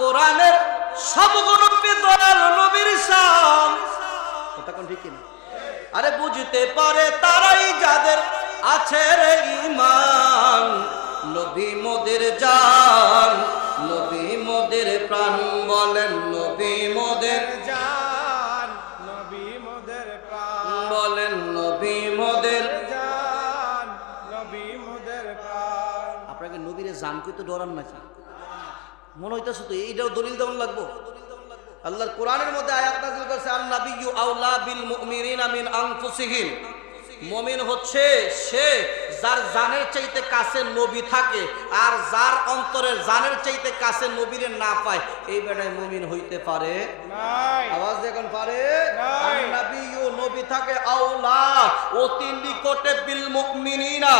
কোরআনের সব দয়াল নবীর শান। কথা কোন ঠিক কিনা? আরে বুঝতে পারে তারাই যাদের আছে রে ইমান নবী মোদের জান নবী মোদের প্রাণ বলেন নবী মোদের জান নবী মোদের প্রাণ বলেন নবী মোদের জান নবী মোদের প্রাণ। আপনাকে নবীরে জান কই তো ডরান নাকি মনে হইতেছে তো এইটাও দলিল দেওয়ান লাগবো? আল্লাহর কোরআনের মধ্যে আয়াত নাযিল করছে আন নাবিয়্যু আউলা বিল মুমিনিনা মিন আনফুসিহিম। মুমিন হচ্ছে সে যার জানের চাইতে কাছে নবী থাকে আর যার অন্তরের জানের চাইতে কাছে নবীরে না পায়। এই বেটায় মুমিন হইতে পারে? আওয়াজ দেখুন পারে? নবী থাকে আওলা অতি নিকটে বিল মুমিনিনা।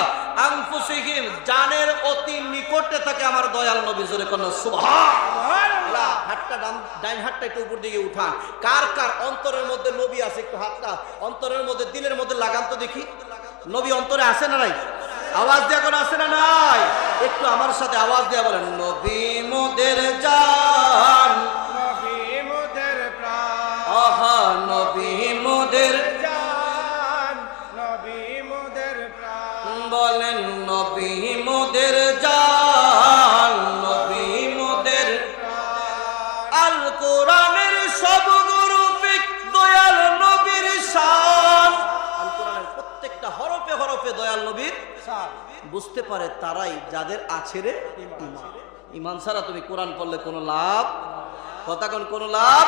কার কার অন্তরের মধ্যে নবী একটু হাতটা? অন্তরের মধ্যে মধ্যে দেখি। নবী অন্তরে না নাই? আওয়াজ দিয়ে এখন আছে না নাই? একটু আমার সাথে আওয়াজ দেয়া বলেন, নবী মোদের নবী মোদের জান নবী আল কোরআনের সব গ্রুপে দয়াল নবীর শান। আল কোরআনের প্রত্যেকটা হরফে হরফে দয়াল নবীর বুঝতে পারে তারাই যাদের আছে রে ইমান। ইমান ছাড়া তুমি কোরআন পড়লে কোনো লাভ? কথা কোনো লাভ?